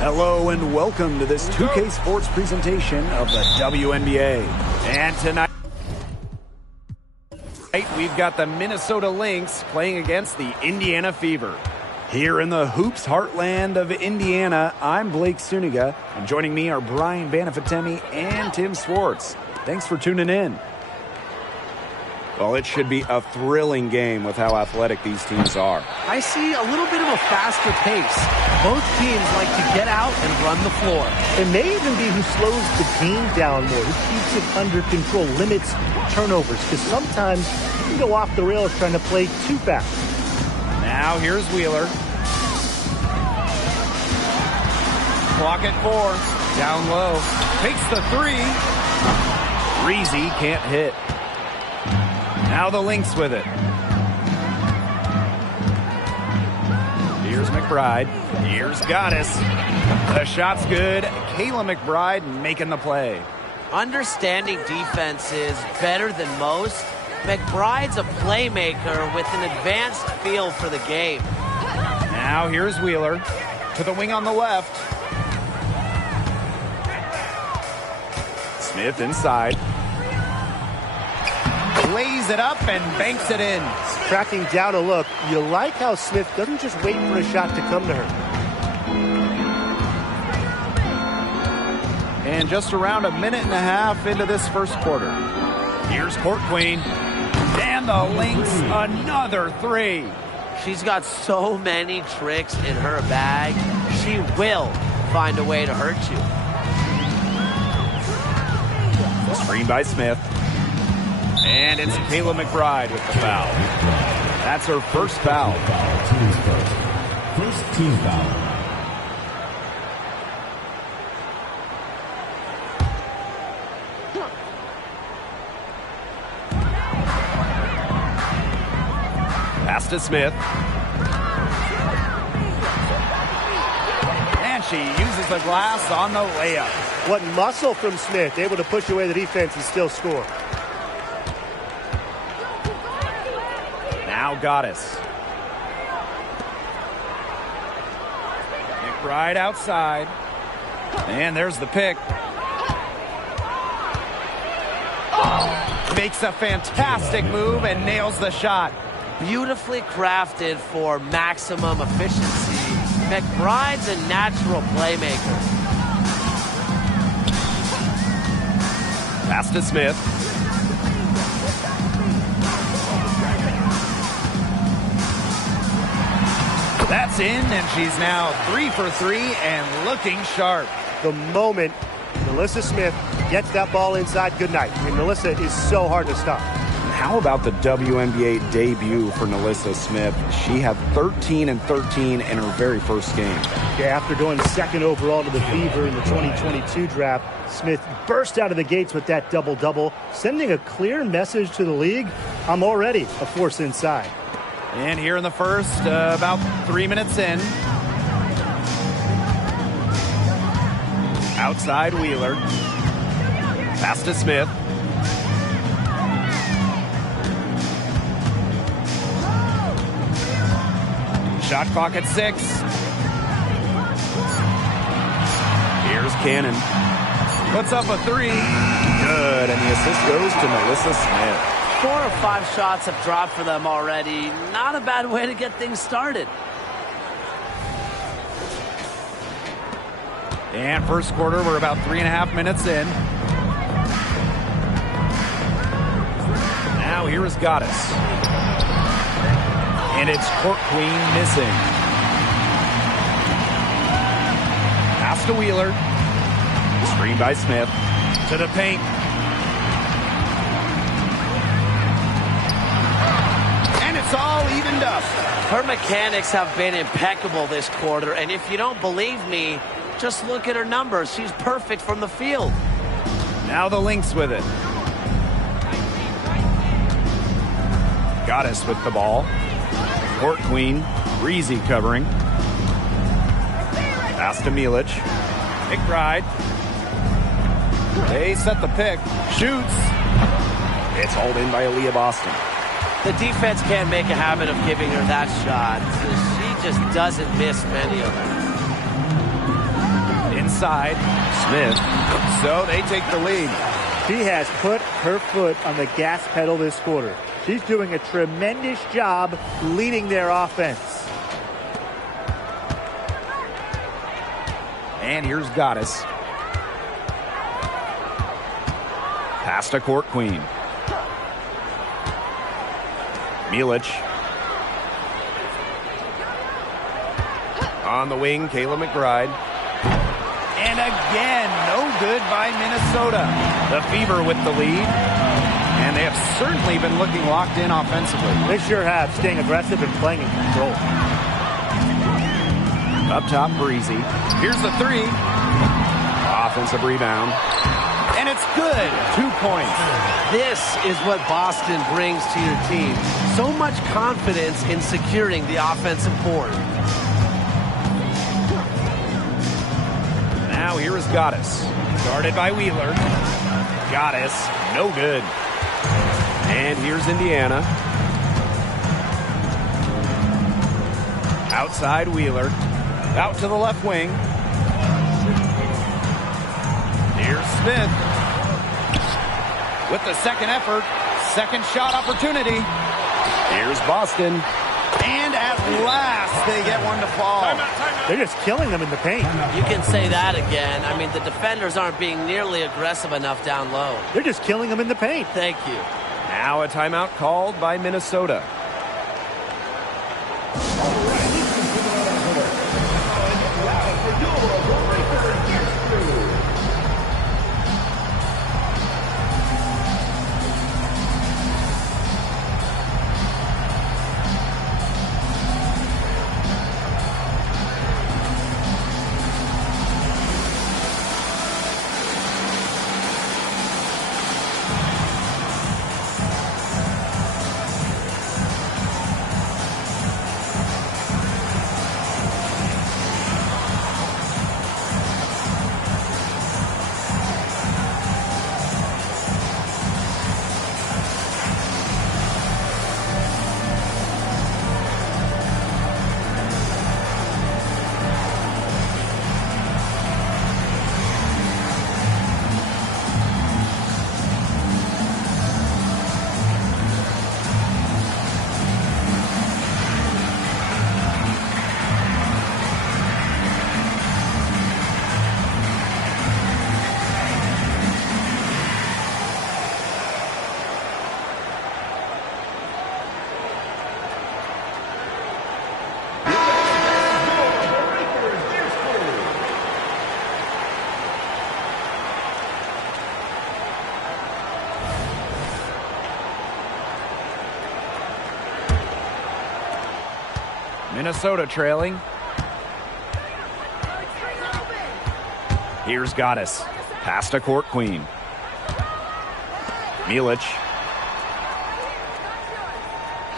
Hello and welcome to this 2K Sports presentation of the WNBA. And tonight we've got the Minnesota Lynx playing against the Indiana Fever. Here in the Hoops heartland of Indiana, I'm Blake Suniga, and joining me are Brian Banafitemi and Tim Swartz. Thanks for tuning in. Well, it should be a thrilling game with how athletic these teams are. I see a little bit of a faster pace. Both teams like to get out and run the floor. It may even be who slows the game down more, who keeps it under control, limits turnovers, because sometimes you can go off the rails trying to play too fast. Now here's Wheeler. Clock at 4. Down low. Takes the 3. Reezy can't hit. Now the Lynx with it. Here's McBride. Here's Goddess. The shot's good. Kayla McBride making the play. Understanding defense is better than most. McBride's a playmaker with an advanced feel for the game. Now here's Wheeler. To the wing on the left. Smith inside. Lays it up and banks it in. Tracking down a look. You like how Smith doesn't just wait for a shot to come to her. And just around a minute and a half into this first quarter. Here's Court Queen. And the Lynx, another 3. She's got so many tricks in her bag. She will find a way to hurt you. Screen by Smith. And it's Kayla McBride with the foul. That's her first foul. First team foul. Pass to Smith. And she uses the glass on the layup. What muscle from Smith, able to push away the defense and still score. Now Goddess. McBride outside. And there's the pick. Makes a fantastic move and nails the shot. Beautifully crafted for maximum efficiency. McBride's a natural playmaker. Pass to Smith. That's in, and she's now 3 for 3 and looking sharp. The moment Melissa Smith gets that ball inside, good night. I mean, Melissa is so hard to stop. How about the WNBA debut for Melissa Smith? She had 13 and 13 in her very first game. Yeah, after going second overall to the Fever in the 2022 draft, Smith burst out of the gates with that double-double, sending a clear message to the league. I'm already a force inside. And here in the first, about 3 minutes in. Outside Wheeler. Pass to Smith. Shot clock at 6. Here's Cannon. Puts up a 3. Good, and the assist goes to Melissa Smith. 4 or 5 shots have dropped for them already. Not a bad way to get things started. And first quarter, we're about 3.5 minutes in. Now here is Goddess. And it's Court Queen missing. Pass to Wheeler. Screen by Smith. To the paint. It's all evened up. Her mechanics have been impeccable this quarter, and if you don't believe me, just look at her numbers. She's perfect from the field. Now the Lynx with it. Goddess with the ball. Court Queen, Reezy covering. Pass to Milic. McBride. They set the pick. Shoots. It's hauled in by Aaliyah Boston. The defense can't make a habit of giving her that shot. She just doesn't miss many of them. side. Smith. So they take the lead. She has put her foot on the gas pedal this quarter. She's doing a tremendous job leading their offense. And here's Goddess. Pass to Court Queen. Milic. On the wing, Kayla McBride. And again, no good by Minnesota. The Fever with the lead. And they have certainly been looking locked in offensively. They sure have, staying aggressive and playing in control. Up top, Breezy. Here's the three. Offensive rebound. And it's good. 2 points. This is what Boston brings to your team. So much confidence in securing the offensive board. Now here is Goddess. Guarded by Wheeler. Goddess, no good. And here's Indiana. Outside Wheeler. Out to the left wing. Here's Smith. With the second effort. Second shot opportunity. Here's Boston. And at last, they get one to fall. They're just killing them in the paint. You can say that again. I mean, the defenders aren't being nearly aggressive enough down low. They're just killing them in the paint. Thank you. Now a timeout called by Minnesota. Minnesota trailing. Here's Goddess. Pass to Court Queen. Milic.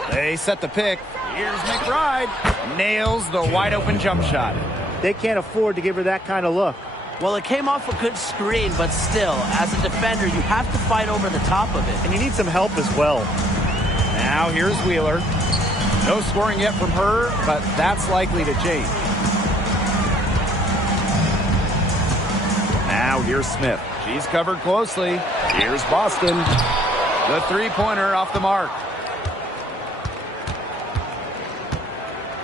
They set the pick. Here's McBride. Nails the wide open jump shot. They can't afford to give her that kind of look. Well, it came off a good screen, but still, as a defender, you have to fight over the top of it. And you need some help as well. Now here's Wheeler. No scoring yet from her, but that's likely to change. Now here's Smith. She's covered closely. Here's Boston. The three-pointer off the mark.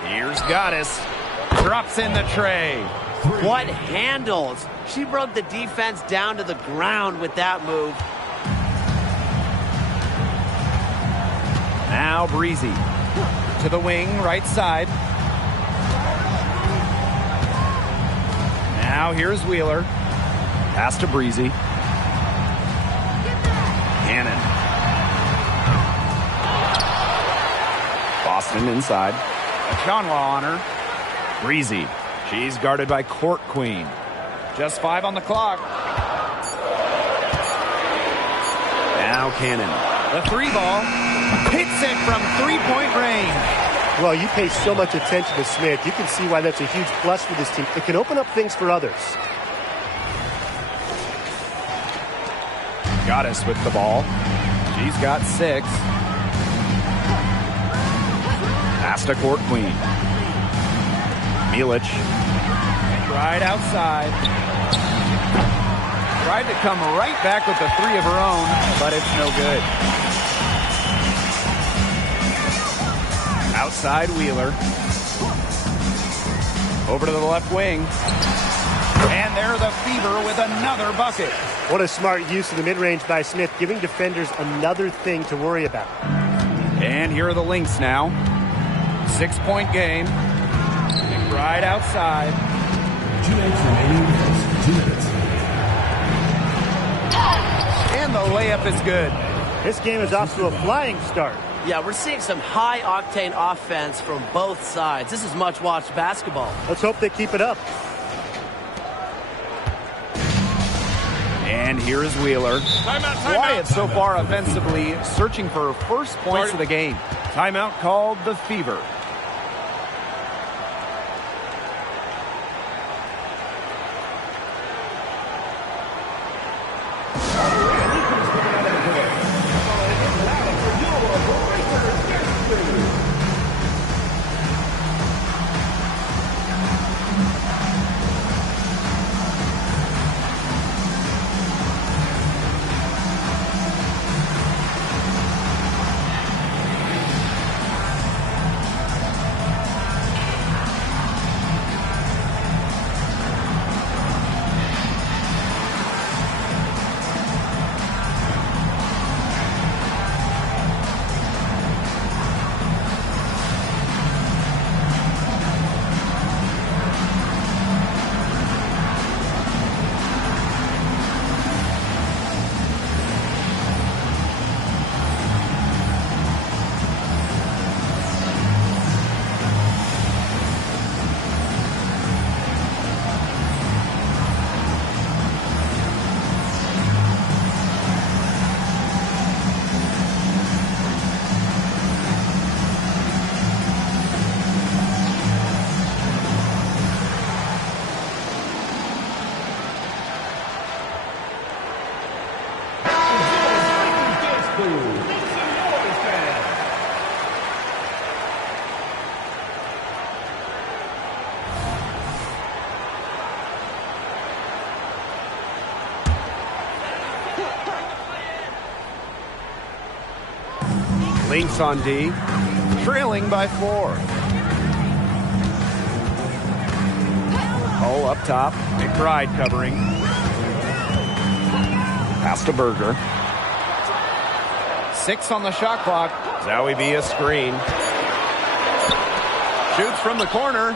Here's Goddess. Drops in the tray. What handles? She broke the defense down to the ground with that move. Now Breezy. To the wing, right side. Now here's Wheeler. Pass to Breezy. Cannon. Boston inside. Achanwa on her. Breezy. She's guarded by Court Queen. Just 5 on the clock. Now Cannon. The three ball. Hits it from three-point range. Well, you pay so much attention to Smith. You can see why that's a huge plus for this team. It can open up things for others. Goddess with the ball. She's got 6. Pass to Court Queen. Milic. McBride outside. Tried to come right back with the three of her own, but it's no good. Outside Wheeler. Over to the left wing. And there the Fever with another bucket. What a smart use of the mid-range by Smith, giving defenders another thing to worry about. And here are the Lynx now. 6-point game. McBride outside. 2 minutes remaining. 2 minutes. And the layup is good. This game is off to a flying start. Yeah, we're seeing some high-octane offense from both sides. This is much-watched basketball. Let's hope they keep it up. And here is Wheeler. Quiet so far offensively, searching for first points of the game. Timeout called the Fever. Lynx on D, trailing by 4. Cole up top, McBride covering. Pass to Berger. 6 on the shot clock. Zowie B a screen. Shoots from the corner.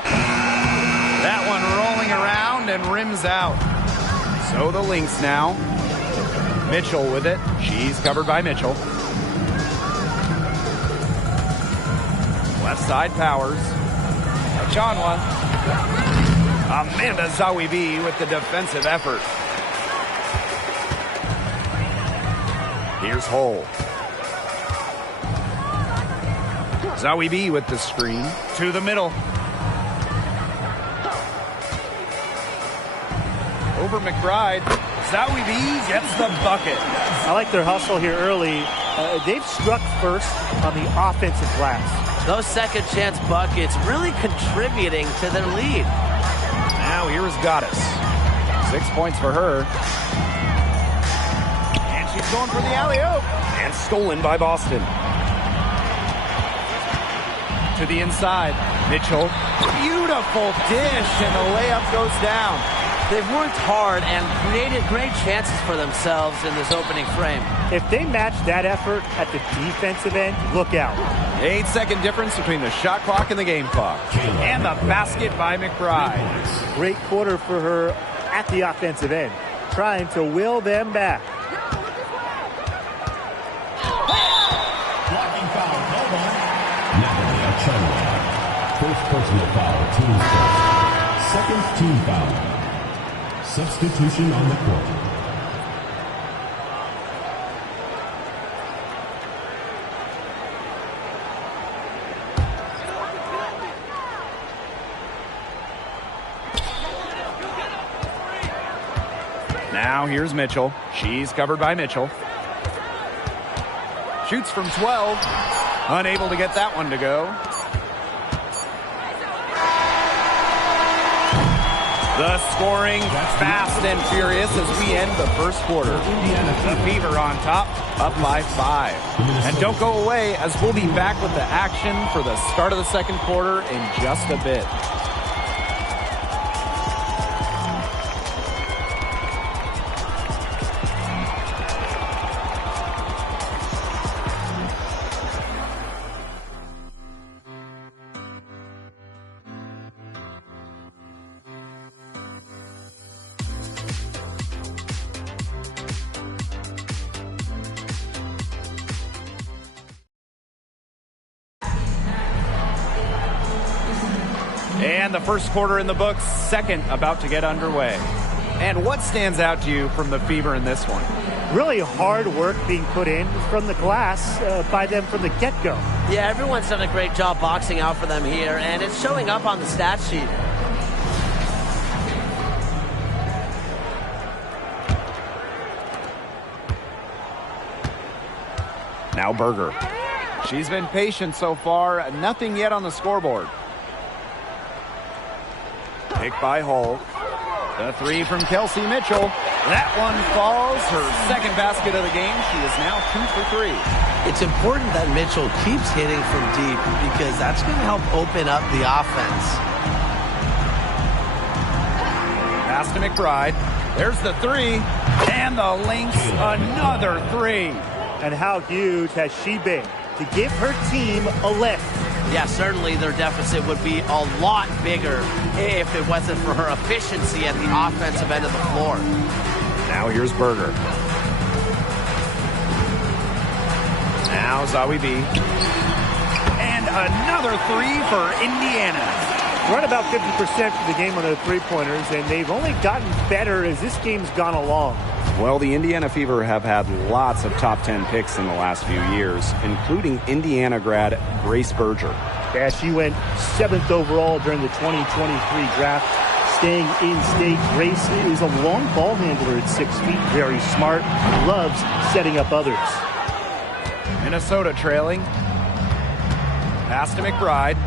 That one rolling around and rims out. So the Lynx now. Mitchell with it. She's covered by Mitchell. Left side Powers. Achanwa. Amanda Zowie B with the defensive effort. Here's Hull. Zowie B with the screen. To the middle. Over McBride. Zowie B gets the bucket. I like their hustle here early. They've struck first on the offensive glass. Those second chance buckets really contributing to their lead. Now here is Goddess. 6 points for her. And she's going for the alley-oop. And stolen by Boston. To the inside. Mitchell. Beautiful dish, and the layup goes down. They've worked hard and created great chances for themselves in this opening frame. If they match that effort at the defensive end, look out. 8-second difference between the shot clock and the game clock. And the basket by McBride. Great quarter for her at the offensive end, trying to will them back. Blocking foul called on Natalie Achanwa. First personal foul, team's first. Second team foul. Substitution on the court. Now here's Mitchell. She's covered by Mitchell. Shoots from 12. Unable to get that one to go. The scoring fast and furious as we end the first quarter. The Fever on top, up by 5. And don't go away as we'll be back with the action for the start of the second quarter in just a bit. And the first quarter in the books, second about to get underway. And what stands out to you from the Fever in this one? Really hard work being put in from the glass by them from the get-go. Yeah, everyone's done a great job boxing out for them here, and it's showing up on the stat sheet. Now Berger. She's been patient so far. Nothing yet on the scoreboard. Picked by Hull. The 3 from Kelsey Mitchell. That one falls. Her second basket of the game. She is now 2 for 3. It's important that Mitchell keeps hitting from deep because that's going to help open up the offense. Pass to McBride. There's the 3. And the Lynx, another 3. And how huge has she been to give her team a lift? Yeah, certainly their deficit would be a lot bigger if it wasn't for her efficiency at the offensive end of the floor. Now here's Berger. Now Zawi B. And another 3 for Indiana. Run about 50% for the game on their three-pointers, and they've only gotten better as this game's gone along. Well, the Indiana Fever have had lots of top 10 picks in the last few years, including Indiana grad Grace Berger. Yeah, she went 7th overall during the 2023 draft. Staying in state, Grace is a long ball handler at 6 feet, very smart, loves setting up others. Minnesota trailing. Pass to McBride.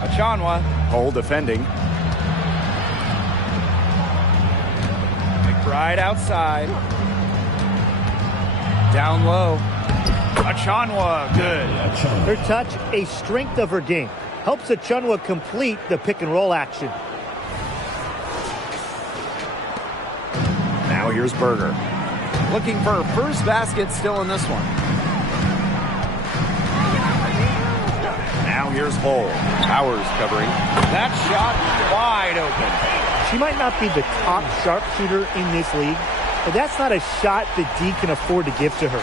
Achanwa, Hull defending. McBride outside. Down low. Achanwa, good. Her touch, a strength of her game. Helps Achanwa complete the pick and roll action. Now here's Berger. Looking for her first basket still in this one. Now here's Hull. Powers covering. That shot wide open. She might not be the top sharpshooter in this league, but that's not a shot that D can afford to give to her.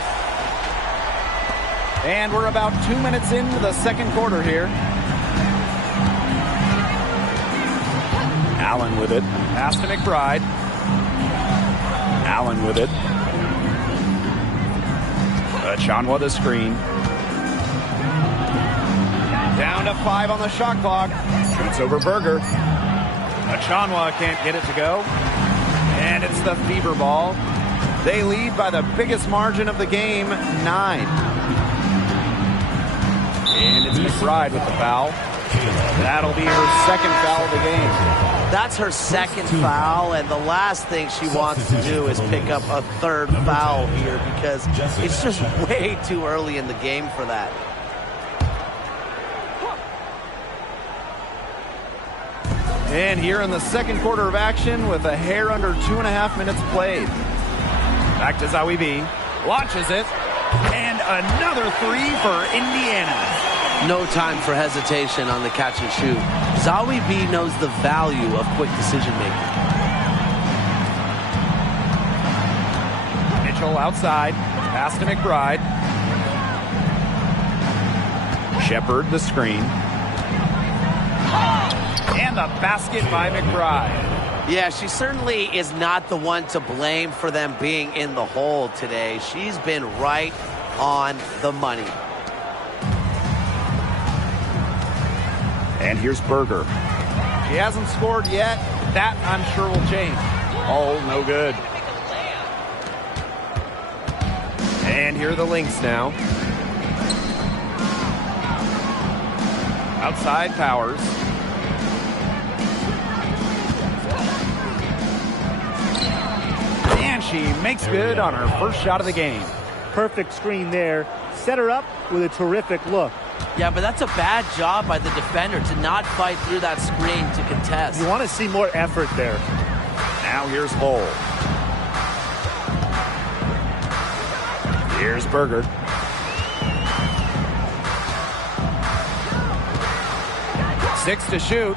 And we're about 2 minutes into the second quarter here. Allen with it. Pass to McBride. Allen with it. Achanwa the screen. Down to 5 on the shot clock. Shoots over Berger. Achanwa can't get it to go. And it's the Fever ball. They lead by the biggest margin of the game, 9. And it's McBride with the foul. That'll be her second foul of the game. That's her second foul, and the last thing she wants to do is pick up a third foul here because it's just way too early in the game for that. And here in the second quarter of action with a hair under 2.5 minutes played. Back to Zawi B. Launches it. And another 3 for Indiana. No time for hesitation on the catch and shoot. Zawi B knows the value of quick decision making. Mitchell outside. Pass to McBride. Shepard the screen. And the basket by McBride. Yeah, she certainly is not the one to blame for them being in the hole today. She's been right on the money. And here's Berger. She hasn't scored yet. That, I'm sure, will change. Oh, no good. And here are the Lynx now. Outside Powers. makes good on her first shot of the game. Perfect screen there. Set her up with a terrific look. Yeah, but that's a bad job by the defender to not fight through that screen to contest. You want to see more effort there. Now here's Hull. Here's Berger. Six to shoot.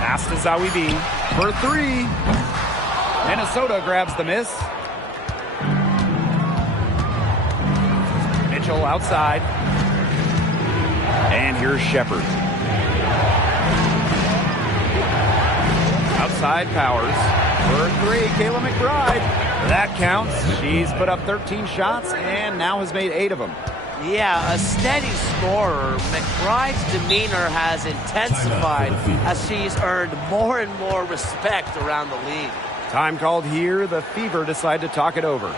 Pass to Zawi B for three. Minnesota grabs the miss. Mitchell outside. And here's Shepard. Outside Powers. For three, Kayla McBride. That counts. She's put up 13 shots and now has made 8 of them. Yeah, a steady scorer. McBride's demeanor has intensified as she's earned more and more respect around the league. Time called here. The Fever decide to talk it over.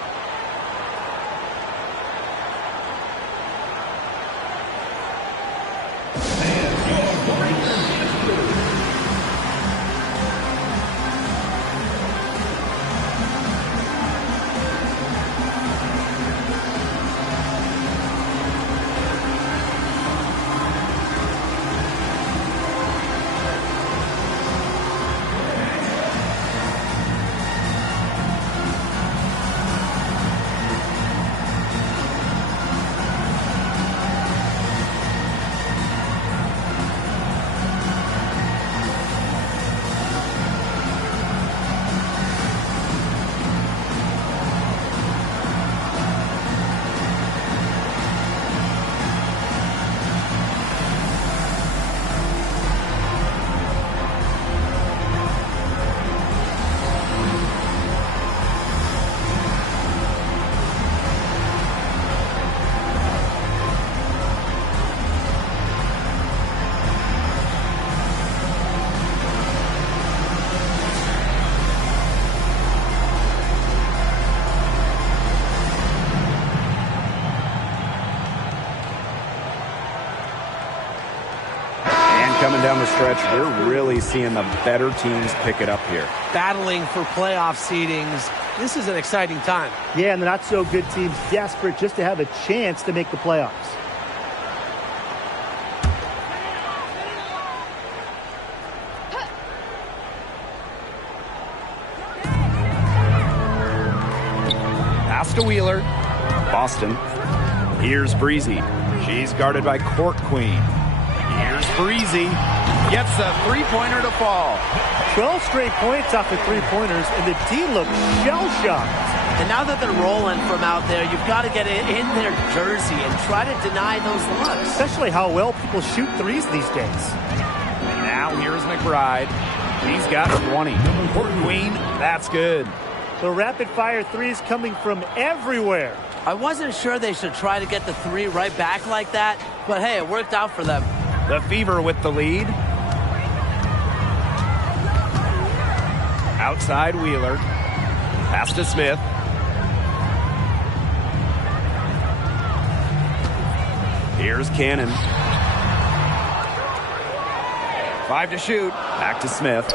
Coming down the stretch, we're really seeing the better teams pick it up here. Battling for playoff seedings. This is an exciting time. Yeah, and the not-so-good teams desperate just to have a chance to make the playoffs. Pass to Wheeler. Boston. Here's Breezy. She's guarded by Court Queen. Here's Breezy. Gets a three-pointer to fall. 12 straight points off the three-pointers, and the D looks shell-shocked. And now that they're rolling from out there, you've got to get it in their jersey and try to deny those looks. Especially how well people shoot threes these days. Now here's McBride. He's got 20. Court Queen, that's good. The rapid-fire threes coming from everywhere. I wasn't sure they should try to get the three right back like that, but hey, it worked out for them. The Fever with the lead. Outside Wheeler. Pass to Smith. Here's Cannon. 5 to shoot. Back to Smith.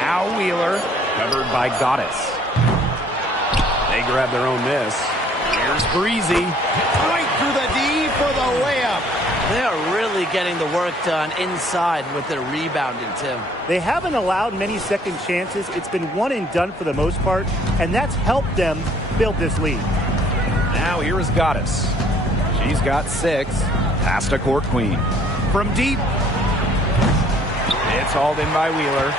Now Wheeler. Covered by Goddess. They grab their own miss. Here's Breezy. Right through the D for the layup. They are really getting the work done inside with their rebounding, Tim. They haven't allowed many second chances. It's been one and done for the most part, and that's helped them build this lead. Now here is Goddess. She's got 6. Pass to Court Queen. From deep. It's hauled in by Wheeler.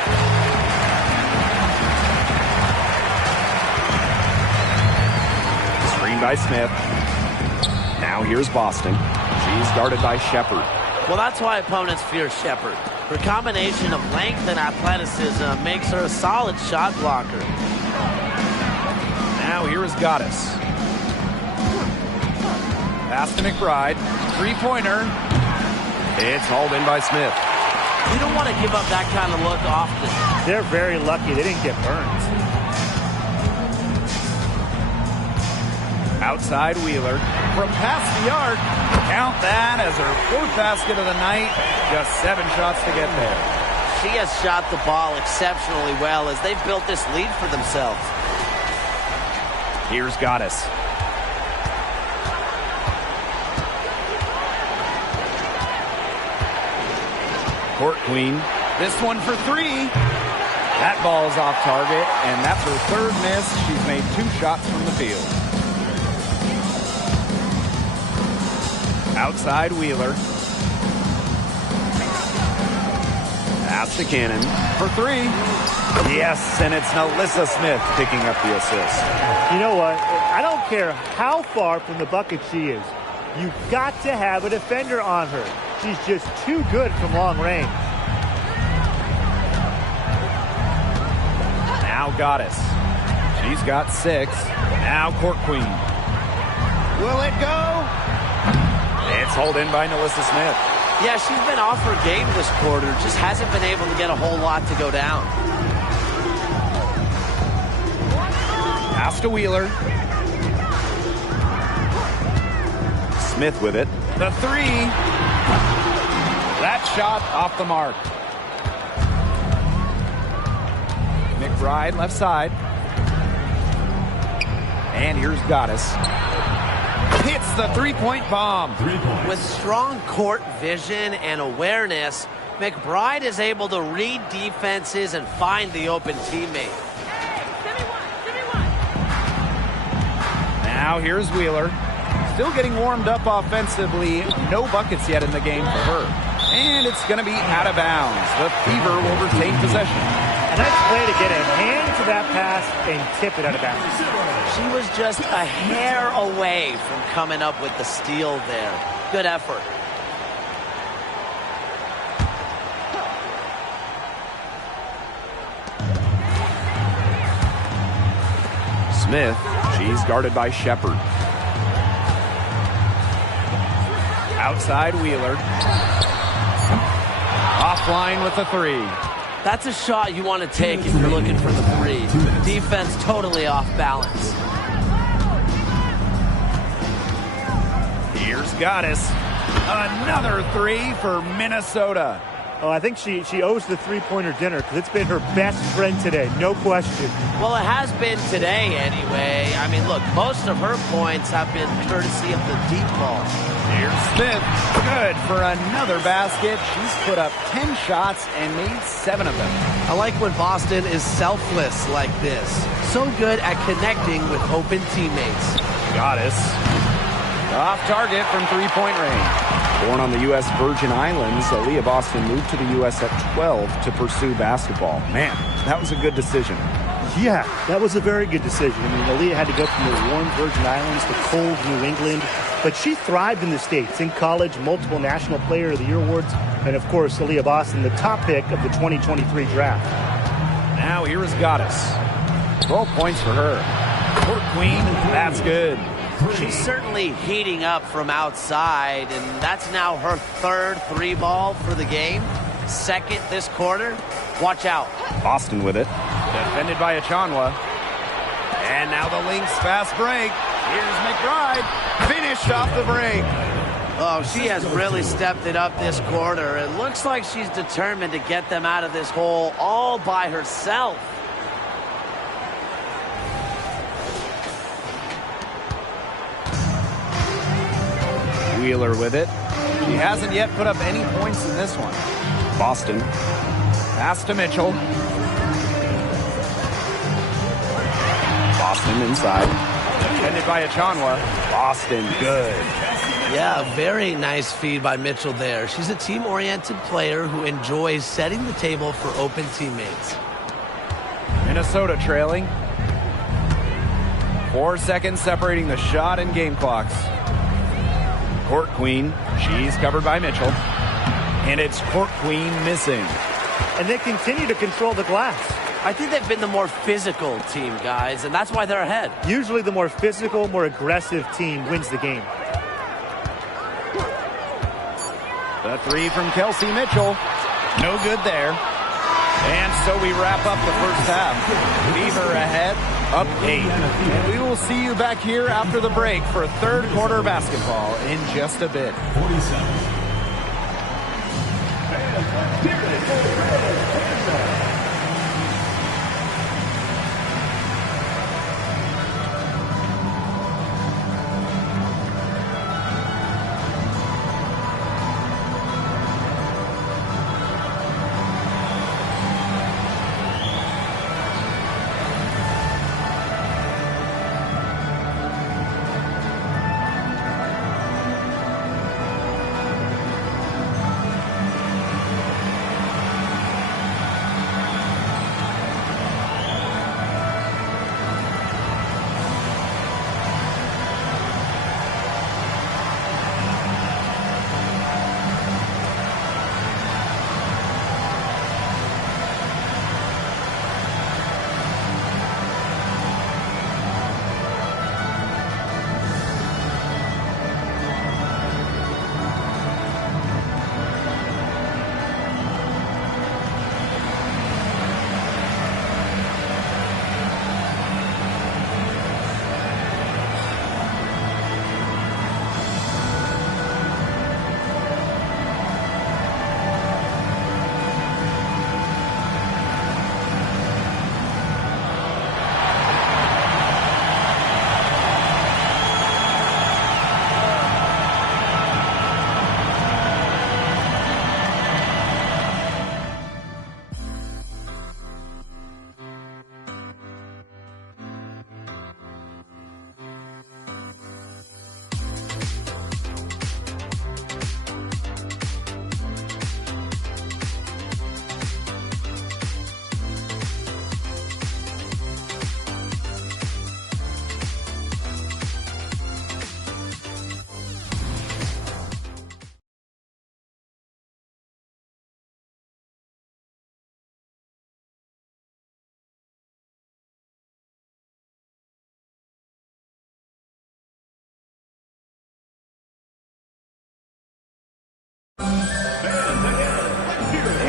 Screen by Smith. Now here's Boston. She's guarded by Shepard. Well, that's why opponents fear Shepard. Her combination of length and athleticism makes her a solid shot blocker. Now here is Goddess. Pass to McBride. Three-pointer. It's hauled in by Smith. You don't want to give up that kind of look often. They're very lucky they didn't get burned. Outside Wheeler. From past the arc. Count that as her 4th basket of the night. Just 7 shots to get there. She has shot the ball exceptionally well as they've built this lead for themselves. Here's Goddess. Court Queen. This one for three. That ball is off target, and that's her third miss. She's made 2 shots from the field. Outside Wheeler. Pass to Cannon for 3. Yes, and it's Alyssa Smith picking up the assist. You know what? I don't care how far from the bucket she is. You've got to have a defender on her. She's just too good from long range. Now Goddess. She's got 6. Now Court Queen. Will it go? It's hauled in by Alyssa Smith. Yeah, she's been off her game this quarter. Just hasn't been able to get a whole lot to go down. Pass to Wheeler. Smith with it. The 3. That shot off the mark. McBride left side. And here's Goddess. Hits the 3-point bomb. 3 points. With strong court vision and awareness, McBride is able to read defenses and find the open teammate. Now here's Wheeler. Still getting warmed up offensively. No buckets yet in the game for her. And it's going to be out of bounds. The Fever will retain possession. A nice play to get a hand to that pass and tip it out of bounds. She was just a hair away from coming up with the steal there. Good effort. Smith, she's guarded by Shepard. Outside Wheeler. Offline with the 3. That's a shot you want to take if you're looking for the 3. Defense totally off balance. Here's Goddess. Another 3 for Minnesota. Oh, I think she owes the three-pointer dinner because it's been her best friend today, no question. Well, it has been today anyway. I mean, look, most of her points have been courtesy of the deep ball. Here's Smith. Good for another basket. She's put up 10 shots and made 7 of them. I like when Boston is selfless like this. So good at connecting with open teammates. Goddess. Off target from 3-point range. Born on the U.S. Virgin Islands, Aaliyah Boston moved to the U.S. at 12 to pursue basketball. Man, that was a good decision. Yeah, that was a very good decision. I mean, Aaliyah had to go from the warm Virgin Islands to cold New England, but she thrived in the States. In college, multiple National Player of the Year awards, and of course, Aaliyah Boston, the top pick of the 2023 draft. Now here is Goddess. 12 points for her. Court Queen, that's good. She's certainly heating up from outside, and that's now her 3rd 3-ball for the game. 2nd this quarter. Watch out. Boston with it. Defended by Achanwa. And now the Lynx fast break. Here's McBride. Finished off the break. Oh, she has really stepped it up this quarter. It looks like she's determined to get them out of this hole all by herself. Wheeler with it. She hasn't yet put up any points in this one. Boston. Pass to Mitchell. Boston inside. Defended by Achanwa. Boston, good. Yeah, a very nice feed by Mitchell there. She's a team-oriented player who enjoys setting the table for open teammates. Minnesota trailing. 4 seconds separating the shot and game clocks. Court Queen, she's covered by Mitchell. And it's Court Queen missing. And they continue to control the glass. I think they've been the more physical team, guys, and that's why they're ahead. Usually the more physical, more aggressive team wins the game. The 3 from Kelsey Mitchell. No good there. And so we wrap up the first half. Fever ahead, up 8. And we will see you back here after the break for 3rd quarter basketball in just a bit. 47.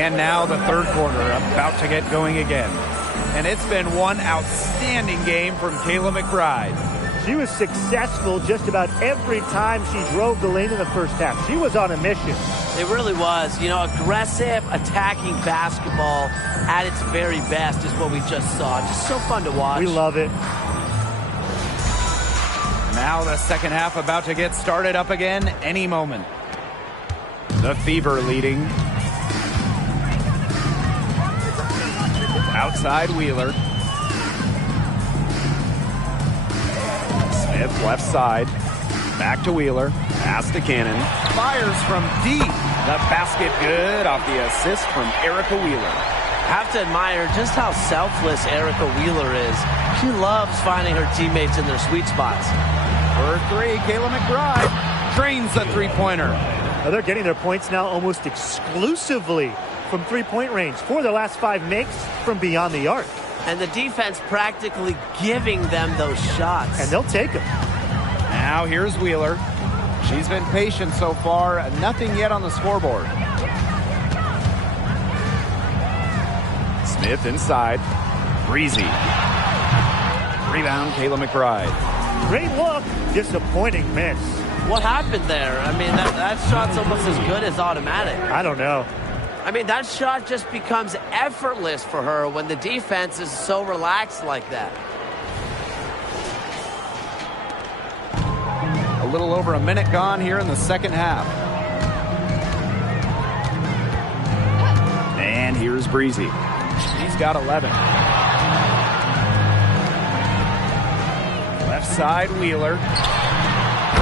And now the third quarter about to get going again. And it's been one outstanding game from Kayla McBride. She was successful just about every time she drove the lane in the first half. She was on a mission. It really was. You know, aggressive, attacking basketball at its very best is what we just saw. Just so fun to watch. We love it. Now the second half about to get started up again any moment. The Fever leading. Outside Wheeler. Smith left side. Back to Wheeler. Pass to Cannon. Fires from deep. The basket good off the assist from Erica Wheeler. Have to admire just how selfless Erica Wheeler is. She loves finding her teammates in their sweet spots. For three, Kayla McBride drains the three-pointer. Now they're getting their points now almost exclusively from three-point range. 4 of their last 5 makes from beyond the arc. And the defense practically giving them those shots. And they'll take them. Now here's Wheeler. She's been patient so far. Nothing yet on the scoreboard. Smith inside. Breezy. Rebound, Kayla McBride. Great look. Disappointing miss. What happened there? I mean, that shot's almost as good as automatic. I don't know. I mean, that shot just becomes effortless for her when the defense is so relaxed like that. A little over a minute gone here in the second half. And here's Breezy. She's got 11. Left side, Wheeler.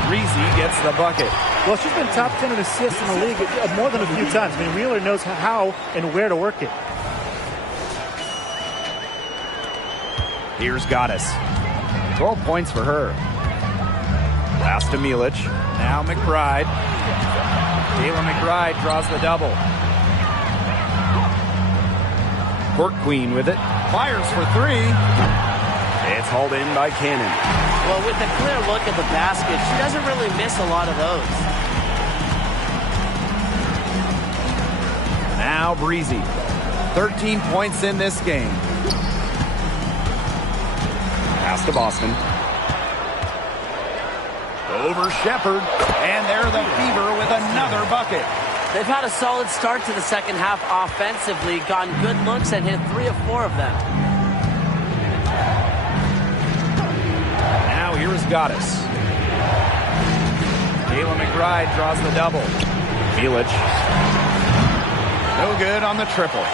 Breezy gets the bucket. Well, she's been top 10 in assists in the league more than a few times. I mean, Wheeler knows how and where to work it. Here's Goddess. 12 points for her. Pass to Milic. Now McBride. Kayla McBride draws the double. Court Queen with it. Fires for three. It's hauled in by Cannon. Well, with a clear look at the basket, she doesn't really miss a lot of those. Now Breezy. 13 points in this game. Pass to Boston. Over Shepherd. And there the Fever with another bucket. They've had a solid start to the second half offensively, gotten good looks and hit 3 of 4 of them. Now here's Goddess. Kayla McBride draws the double. Milic. No good on the triple.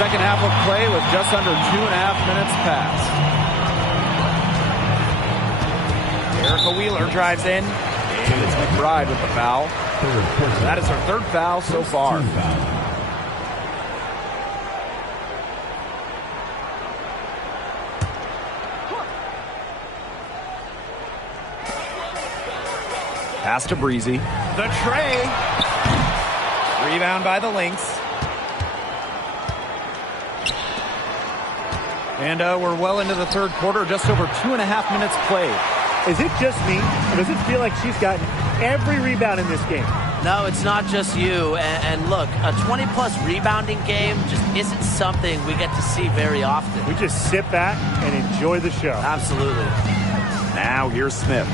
Second half of play with just under 2.5 minutes passed. Erica Wheeler drives in. And it's McBride with the foul. That is her third foul so far. Pass to Breezy. The tray. Rebound by the Lynx. And we're well into the third quarter, just over 2.5 minutes played. Is it just me, or does it feel like she's gotten every rebound in this game? No, it's not just you. And look, a 20-plus rebounding game just isn't something we get to see very often. We just sit back and enjoy the show. Absolutely. Now here's Smith.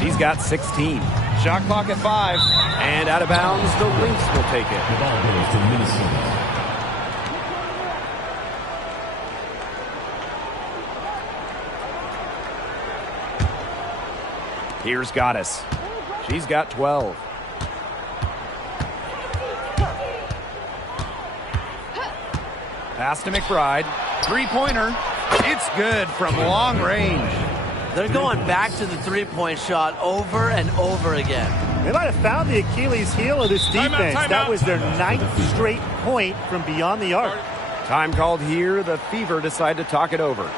She's got 16. Shot clock at 5. And out of bounds, the Lynx will take it. The ball goes to Minnesota. Here's Goddess. She's got 12. Pass to McBride. Three-pointer. It's good from long range. They're going back to the three-point shot over and over again. They might have found the Achilles heel of this defense. That was their 9th straight point from beyond the arc. Time called here. The Fever decide to talk it over.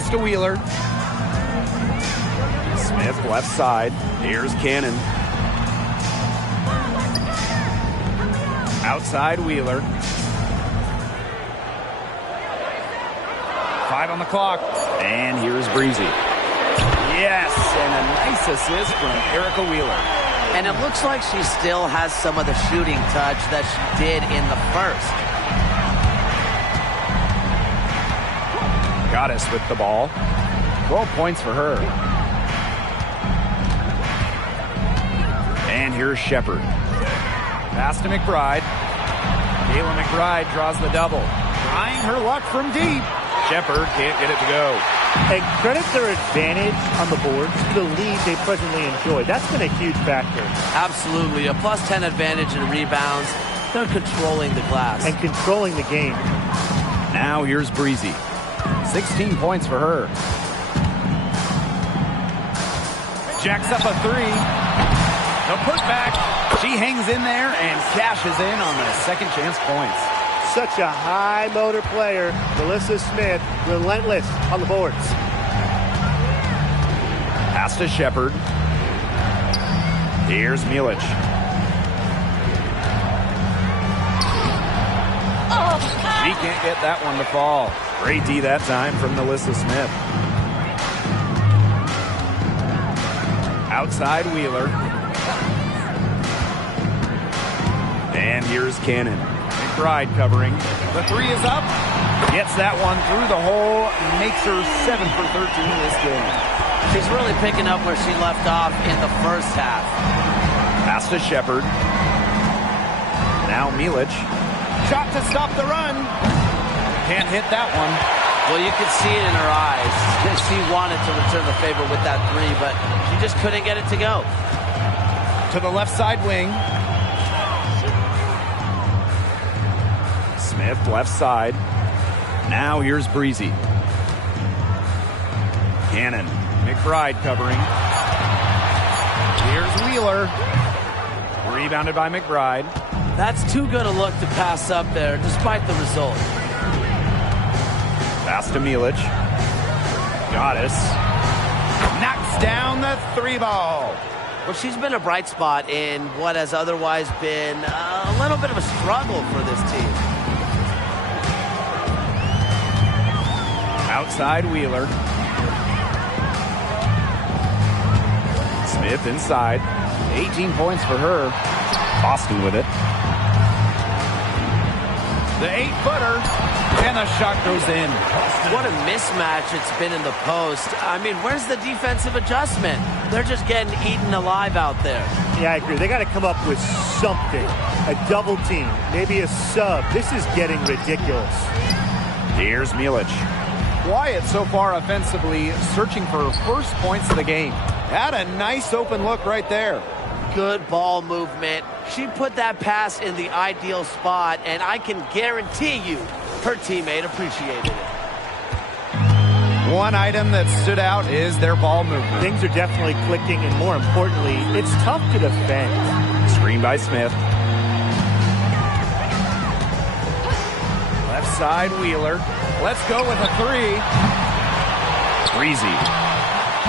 Pass to Wheeler. Smith left side. Here's Cannon. Outside Wheeler. 5 on the clock. And here's Breezy. Yes, and a nice assist from Erica Wheeler. And it looks like she still has some of the shooting touch that she did in the first. Goddess with the ball. 12 points for her. And here's Shepard. Pass to McBride. Kayla McBride draws the double. Trying her luck from deep. Shepard can't get it to go. And credit their advantage on the boards to the lead they presently enjoy. That's been a huge factor. Absolutely. A +10 advantage in rebounds. They're controlling the glass. And controlling the game. Now here's Breezy. 16 points for her. Jacks up a 3. The putback. She hangs in there and cashes in on the second chance points. Such a high motor player. Melissa Smith, relentless on the boards. Pass to Shepard. Here's Milic. She can't get that one to fall. Great D that time from Melissa Smith. Outside Wheeler. And here's Cannon. McBride covering. The 3 is up. Gets that one through the hole. Makes her 7 for 13 this game. She's really picking up where she left off in the first half. Pass to Shepard. Now Milic. Shot to stop the run. Can't hit that one. Well, you could see it in her eyes. She wanted to return the favor with that 3, but she just couldn't get it to go. To the left side wing. Smith left side. Now here's Breezy. Cannon. McBride covering. Here's Wheeler. Rebounded by McBride. That's too good a look to pass up there, despite the result. Pass to Milic. Goddess. Knocks down the 3 ball. Well, she's been a bright spot in what has otherwise been a little bit of a struggle for this team. Outside Wheeler. Smith inside. 18 points for her. Boston with it. The 8-footer. And the shot goes in. What a mismatch it's been in the post. I mean, where's the defensive adjustment? They're just getting eaten alive out there. Yeah, I agree. They got to come up with something. A double team. Maybe a sub. This is getting ridiculous. Here's Milic. Wyatt so far offensively searching for first points of the game. Had a nice open look right there. Good ball movement. She put that pass in the ideal spot, and I can guarantee you her teammate appreciated it. One item that stood out is their ball movement. Things are definitely clicking, and more importantly, it's tough to defend. Screen by Smith. Left side Wheeler. Let's go with a 3. Breezy.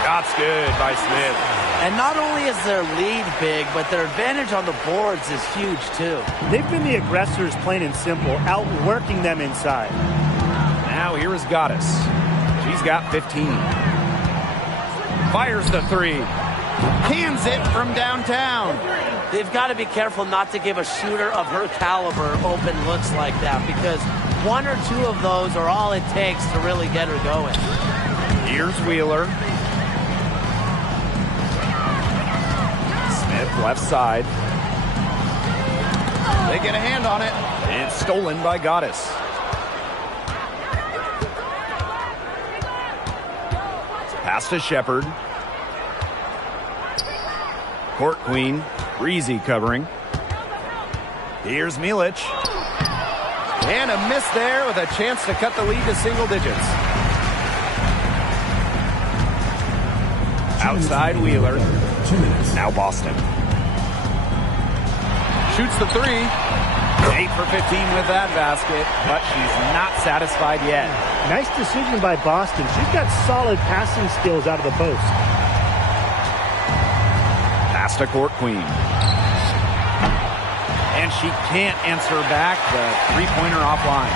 Shot's good by Smith. And not only is their lead big, but their advantage on the boards is huge too. They've been the aggressors, plain and simple, outworking them inside. Now here is Goddess. She's got 15. Fires the 3. Cans it from downtown. They've got to be careful not to give a shooter of her caliber open looks like that, because 1 or 2 of those are all it takes to really get her going. Here's Wheeler. Smith left side. They get a hand on it. It's stolen by Goddess. Pass to Shepard. Court Queen. Breezy covering. Here's Milic. And a miss there with a chance to cut the lead to single digits. Outside Wheeler. 2 minutes. Now Boston. Shoots the 3. 8 for 15 with that basket, but she's not satisfied yet. Nice decision by Boston. She's got solid passing skills out of the post. Pass to Court Queen. And she can't answer back the three-pointer offline.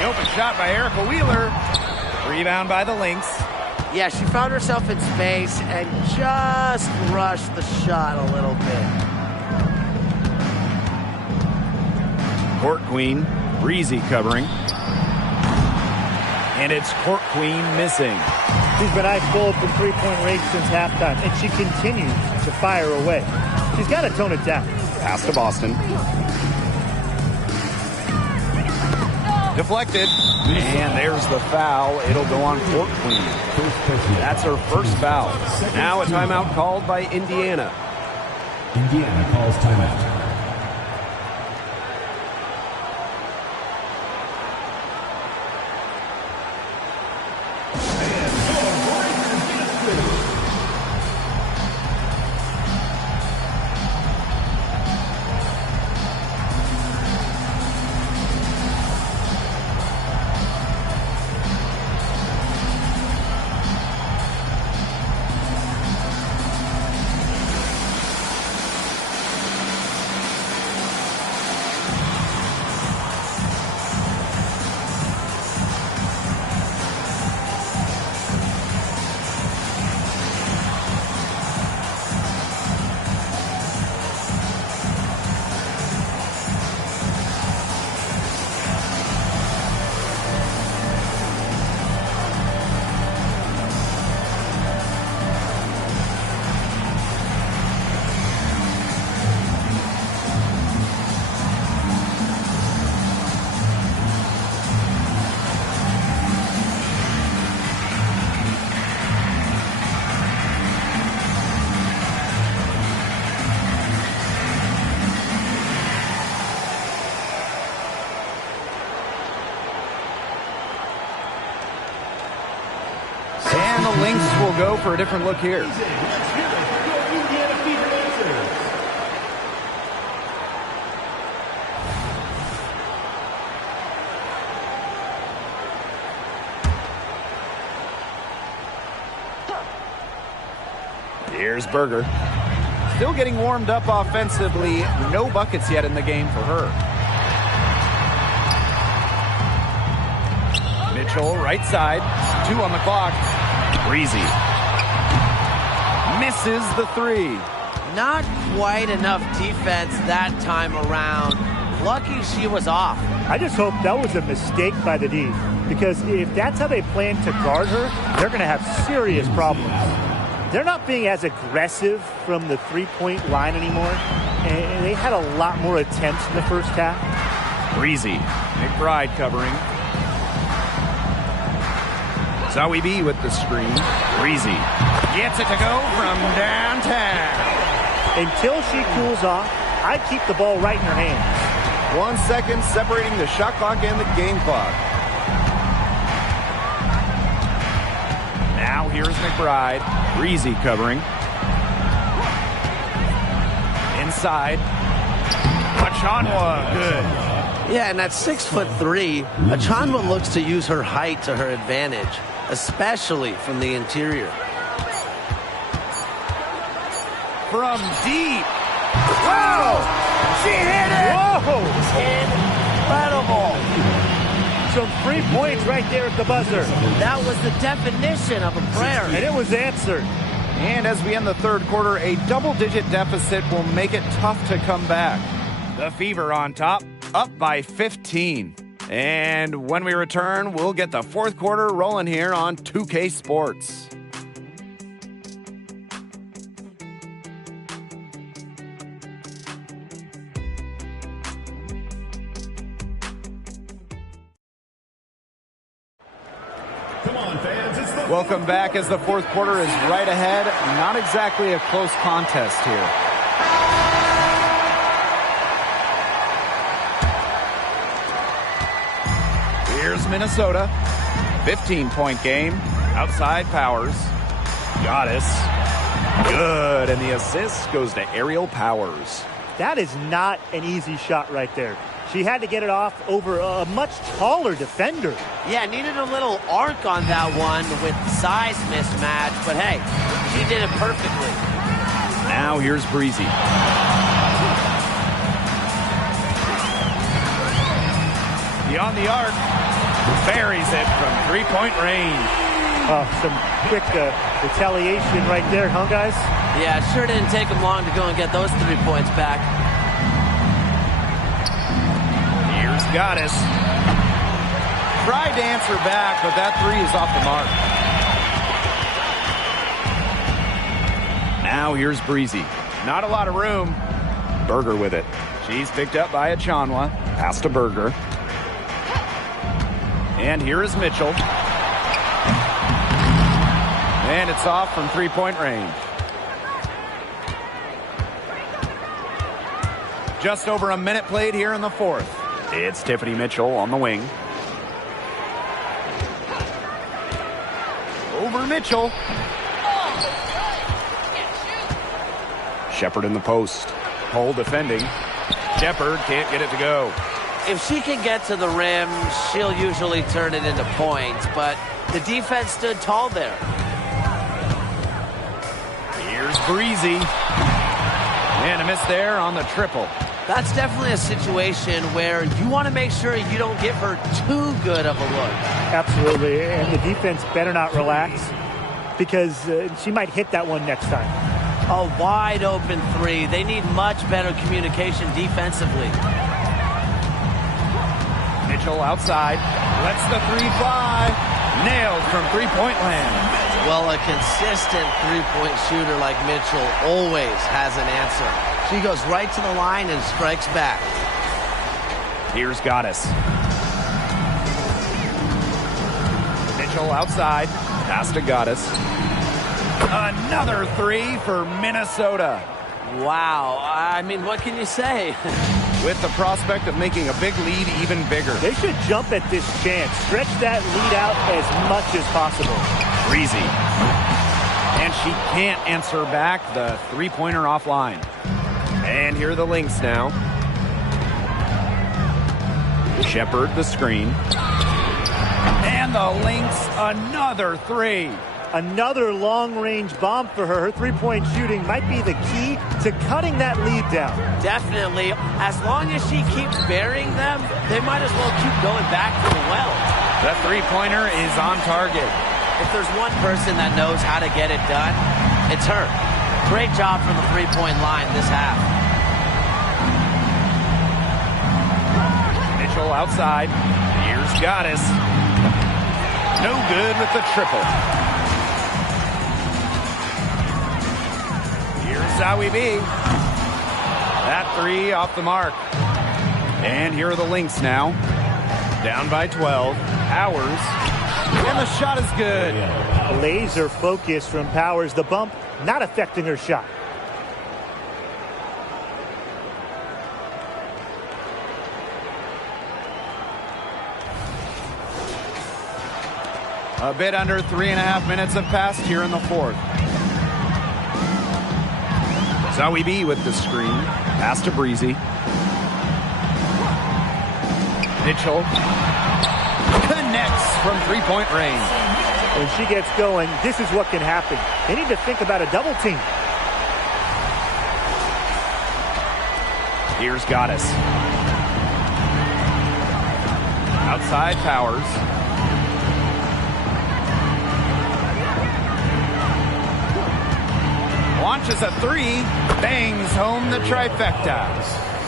The open shot by Erica Wheeler. Rebound by the Lynx. Yeah, she found herself in space and just rushed the shot a little bit. Court Queen, breezy covering. And it's Court Queen missing. She's been ice cold from three-point range since halftime, and she continues to fire away. She's got to tone it down. Pass to Boston. Deflected. And there's the foul. It'll go on Court Queen. That's her first foul. Now a timeout called by Indiana. Indiana calls timeout. And the Lynx will go for a different look here. Here's Berger. Still getting warmed up offensively. No buckets yet in the game for her. Mitchell, right side. 2 on the clock. Breezy. Misses the 3. Not quite enough defense that time around. Lucky she was off. I just hope that was a mistake by the D, because if that's how they plan to guard her, they're going to have serious problems. They're not being as aggressive from the three-point line anymore, and they had a lot more attempts in the first half. Breezy. McBride covering. Zoe B with the screen. Breezy gets it to go from downtown. Until she cools off, I keep the ball right in her hands. 1 second separating the shot clock and the game clock. Now here's McBride. Breezy covering. Inside. Achanwa, good. Yeah, and at 6'3", Achanwa looks to use her height to her advantage, especially from the interior. From deep. Whoa! She hit it! Whoa! Incredible. Some 3 points right there at the buzzer. That was the definition of a prayer. And it was answered. And as we end the third quarter, a double-digit deficit will make it tough to come back. The Fever on top, up by 15. And when we return, we'll get the fourth quarter rolling here on 2K Sports. Come on, fans. It's the Welcome back as the fourth quarter is right ahead. Not exactly a close contest here. Here's Minnesota. 15-point game. Outside Powers. Goddess. Good. And the assist goes to Aerial Powers. That is not an easy shot right there. She had to get it off over a much taller defender. Yeah, needed a little arc on that one with size mismatch, but hey, she did it perfectly. Now here's Breezy. Beyond the arc, buries it from three-point range. Some quick retaliation right there, huh, guys? Yeah, it sure didn't take them long to go and get those 3 points back. Here's Goddess. Tried to answer back, but that three is off the mark. Now here's Breezy. Not a lot of room. Berger with it. She's picked up by Achanwa. Pass to Berger. And here is Mitchell. And it's off from three-point range. Just over a minute played here in the fourth. It's Tiffany Mitchell on the wing. Over Mitchell. Shepard in the post. Hole defending. Shepard can't get it to go. If she can get to the rim, she'll usually turn it into points, but the defense stood tall there. Here's Breezy. And a miss there on the triple. That's definitely a situation where you want to make sure you don't give her too good of a look. Absolutely, and the defense better not relax because she might hit that one next time. A wide open three. They need much better communication defensively. Mitchell outside. Lets the three fly. Nailed from three-point land. Well, a consistent three-point shooter like Mitchell always has an answer. She goes right to the line and strikes back. Here's Goddess. Mitchell outside. Pass to Goddess. Another three for Minnesota. Wow. I mean, what can you say? With the prospect of making a big lead even bigger. They should jump at this chance. Stretch that lead out as much as possible. Breezy. And she can't answer back the three-pointer offline. And here are the Lynx now. Shepard the screen. And the Lynx another three. Another long-range bomb for her. Her three-point shooting might be the key to cutting that lead down. Definitely. As long as she keeps burying them, they might as well keep going back to the well. The three-pointer is on target. If there's one person that knows how to get it done, it's her. Great job from the three-point line this half. Mitchell outside. Here's Goddess. No good with the triple. Here's Zowie B. That three off the mark. And here are the Lynx now. Down by 12. Powers. And the shot is good. Laser focus from Powers. The bump not affecting her shot. A bit under 3.5 minutes have passed here in the fourth. Zowie B with the screen. Pass to Breezy. Mitchell connects from three-point range. When she gets going, this is what can happen. They need to think about a double team. Here's Goddess. Outside Powers. Launches a three, bangs home the trifecta.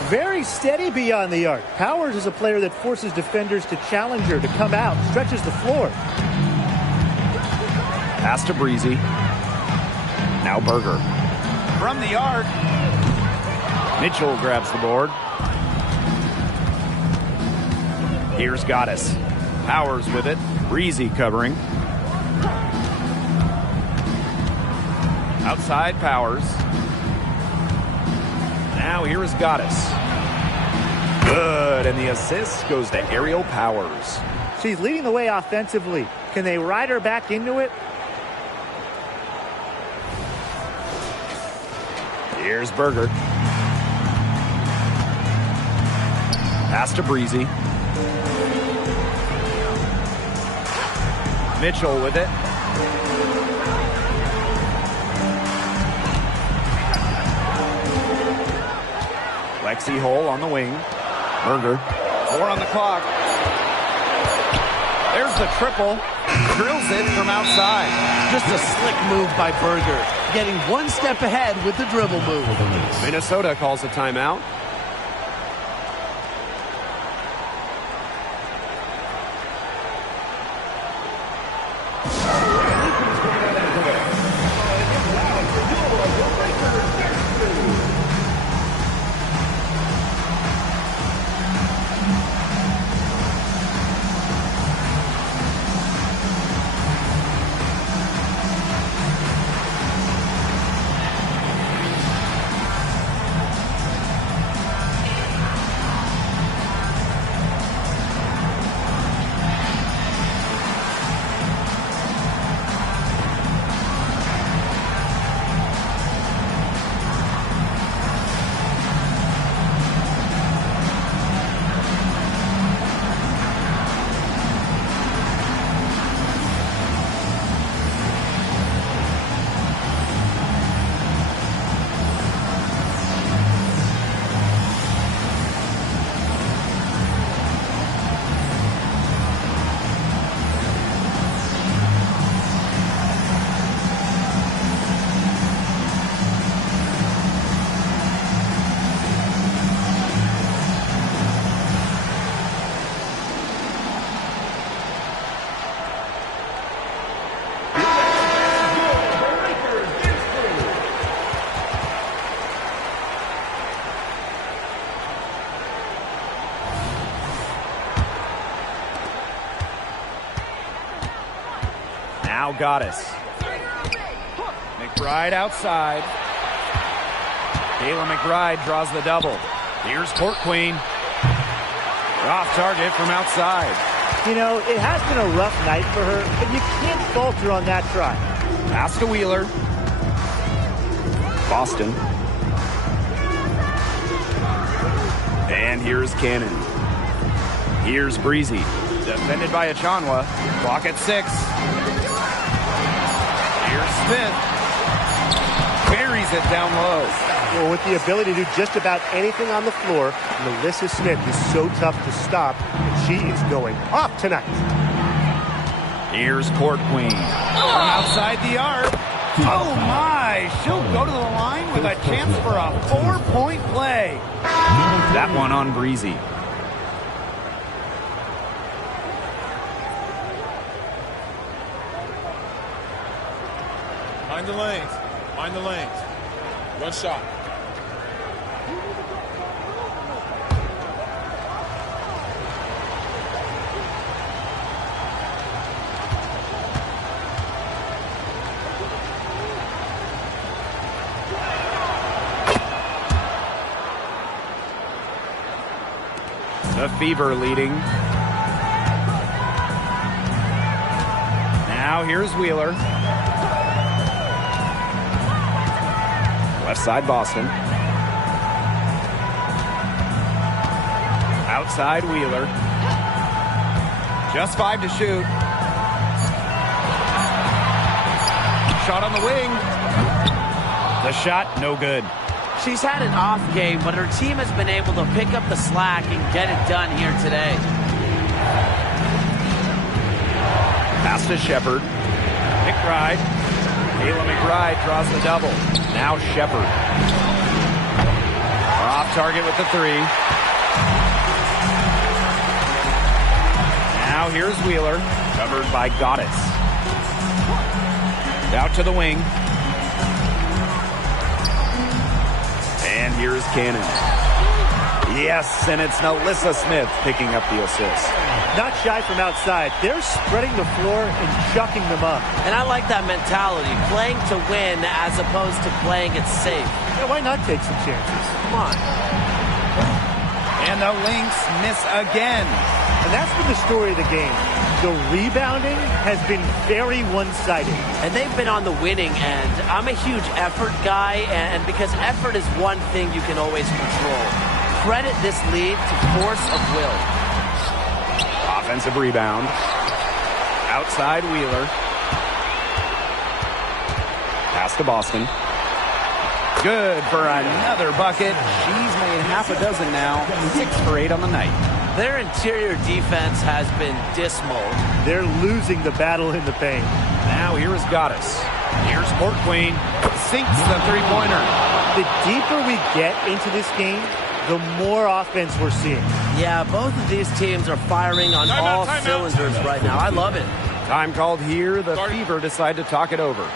Very steady beyond the arc. Powers is a player that forces defenders to challenge her, to come out, stretches the floor. Pass to Breezy. Now Berger. From the arc. Mitchell grabs the board. Here's Goddess. Powers with it. Breezy covering. Outside Powers. Now here is Goddess. Good, and the assist goes to Aerial Powers. She's leading the way offensively. Can they ride her back into it? Here's Berger. Pass to Breezy. Mitchell with it. Lexi Hole on the wing. Berger. 4 on the clock. There's the triple. Drills it from outside. Just a slick move by Berger. Getting one step ahead with the dribble move. Minnesota calls a timeout. Now Goddess. McBride outside. Kayla McBride draws the double. Here's Court Queen. Off target from outside. You know, it has been a rough night for her, but you can't falter on that try. Pass to Wheeler. Boston. And here's Cannon. Here's Breezy. Defended by Achanwa. Clock at 6. Here's Smith. Buries it down low. Well, with the ability to do just about anything on the floor, Melissa Smith is so tough to stop, and she is going off tonight. Here's Court Queen. From outside the arc. Oh, my. She'll go to the line with a chance for a 4-point play. That one on Breezy. Mind the lanes. Mind the lanes. One shot. The Fever leading. Now here's Wheeler. Left side Boston. Outside Wheeler. Just 5 to shoot. Shot on the wing. The shot, no good. She's had an off game, but her team has been able to pick up the slack and get it done here today. Pass to Shepard. McBride. Kayla McBride draws the double. Now Shepard. Off target with the 3. Now here's Wheeler. Covered by Goddess. Out to the wing. And here's Cannon. Yes, and it's Melissa Smith picking up the assist. Not shy from outside. They're spreading the floor and chucking them up. And I like that mentality, playing to win as opposed to playing it safe. Yeah, why not take some chances? Come on. And the Lynx miss again. And that's been the story of the game. The rebounding has been very one-sided. And they've been on the winning end. I'm a huge effort guy, and because effort is one thing you can always control. credit this lead to force of will. Offensive rebound. Outside Wheeler. Pass to Boston. Good for another bucket. She's made half a dozen now. 6 for 8 on the night. Their interior defense has been dismal. They're losing the battle in the paint. Now here is Goddess. Here's Court Queen. Sinks the three-pointer. The deeper we get into this game, the more offense we're seeing. Yeah, both of these teams are firing on all cylinders right now. I love it. Time called here. The Fever decide to talk it over.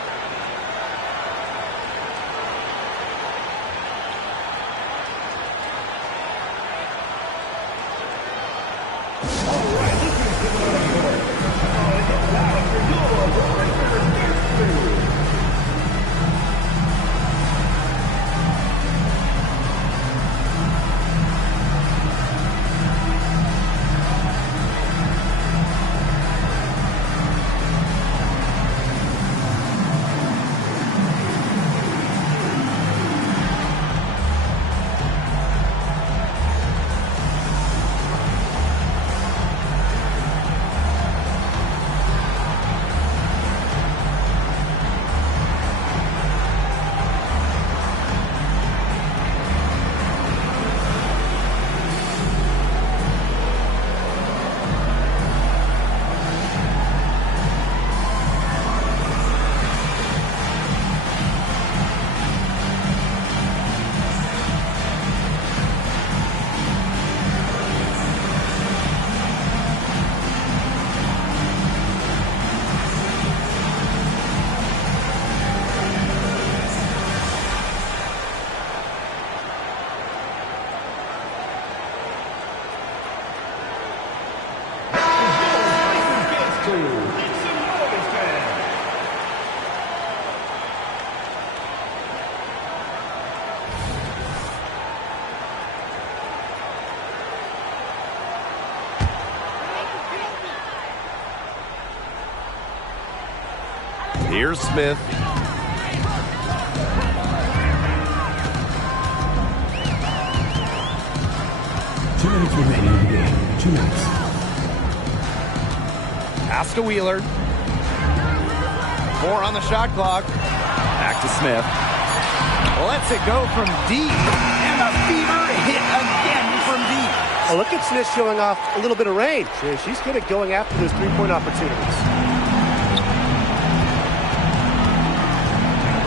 Here's Smith. 2 minutes remaining in the game. 2 minutes. Pass to Wheeler. 4 on the shot clock. Back to Smith. Lets it go from deep. And the Fever hit again from deep. Oh, look at Smith showing off a little bit of range. She's good at going after those three-point opportunities.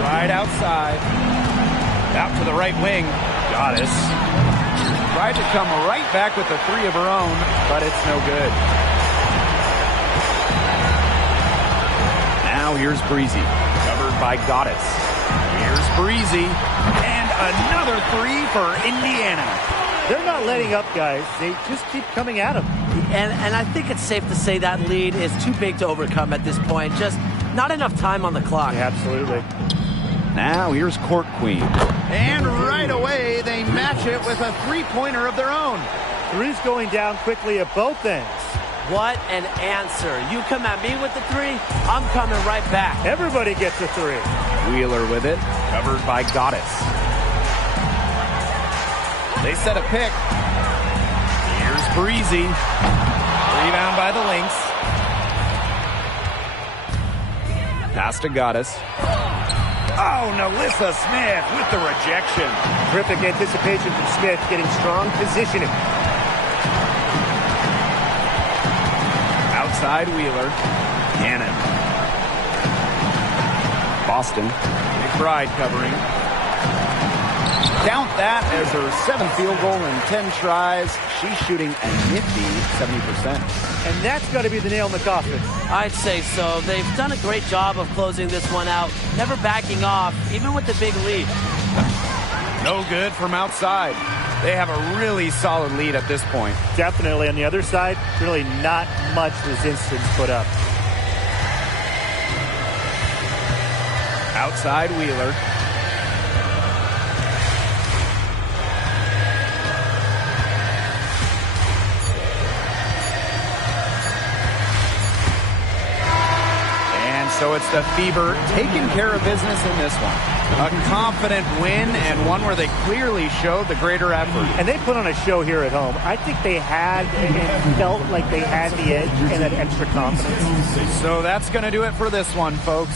Right outside. Out to the right wing. Goddess. Tried to come right back with the three of her own, but it's no good. Now here's Breezy. Covered by Goddess. Here's Breezy. And another three for Indiana. They're not letting up, guys. They just keep coming at them. And I think it's safe to say that lead is too big to overcome at this point. Just not enough time on the clock. Yeah, absolutely. Now here's Court Queen. And right away, they match it with a three-pointer of their own. Three's going down quickly at both ends. What an answer. You come at me with the three, I'm coming right back. Everybody gets a three. Wheeler with it, covered by Goddess. They set a pick. Here's Breezy. Rebound by the Lynx. Pass to Goddess. Oh, Nalissa Smith with the rejection. Terrific anticipation from Smith, getting strong positioning. Outside Wheeler. Cannon. Boston. McBride covering. Count that as her 7th field goal in 10 tries. She's shooting a nifty 70%. And that's got to be the nail in the coffin. I'd say so. They've done a great job of closing this one out, never backing off, even with the big lead. No good from outside. They have a really solid lead at this point. Definitely. On the other side, really not much resistance put up. Outside Wheeler. So it's the Fever taking care of business in this one. A confident win and one where they clearly showed the greater effort. And they put on a show here at home. I think they had and felt like they had the edge and that extra confidence. So that's going to do it for this one, folks.